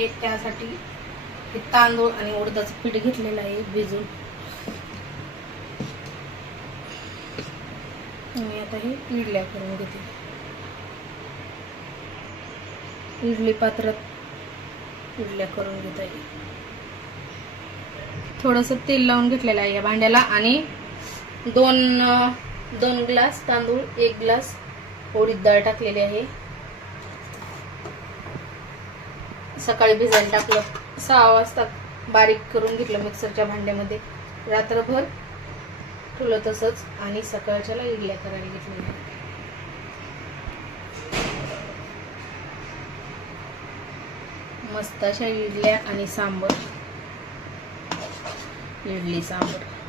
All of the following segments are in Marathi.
एक त्यासाठी हे तांदूळ आणि उडदाचं पीठ घेतलेलं आहे भिजून. आणि आता हे इडल्या करून घेते. इडली पात्रात इडल्या करून घेता. येईल थोडंसं तेल लावून घेतलेलं आहे या भांड्याला आणि दोन दोन ग्लास तांदूळ एक ग्लास उडीद डाळ टाकलेली आहे. सकाळी भिजायला टाकलं. सहा वाजता बारीक करून घेतलं मिक्सरच्या भांड्यामध्ये. रात्रभर ठेवलं तसंच आणि सकाळच्याला इडल्या करायला घेतलेल्या. मस्त अशा इडल्या आणि सांबर. इडली सांबर.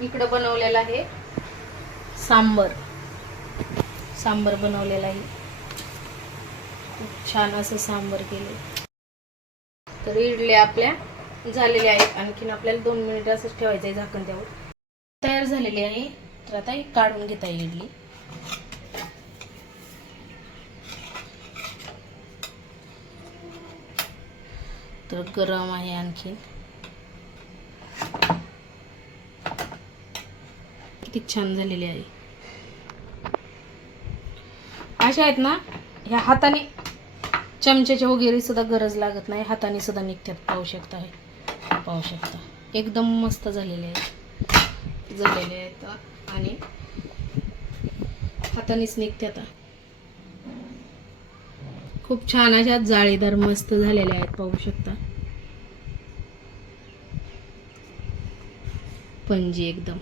इकडं बनवलेलं आहे. सांबर. सांबर बनवलेला आहे. खूप छान असं सांबर केले तर इडल्या आपल्या झालेल्या आहेत. आणखीन आपल्याला दोन मिनिटं असंच ठेवायचं आहे झाकण त्यावर तयार झालेली आहे. तर आता ही काढून घेता येईल इडली. तर गरम आहे आणखीन. किती छान झालेली आहे. अशा आहेत ना ह्या हाताने चमच्याच्या वगैरे सुद्धा गरज लागत नाही. हाताने सुद्धा निघतात पाहू शकता हे. पाहू शकता. एकदम मस्त झालेले आहेत. झालेले आहेत. आणि हातानेच निघतात. खूप छान अशा जाळीदार मस्त झालेल्या आहेत पाहू शकता. पणजी एकदम.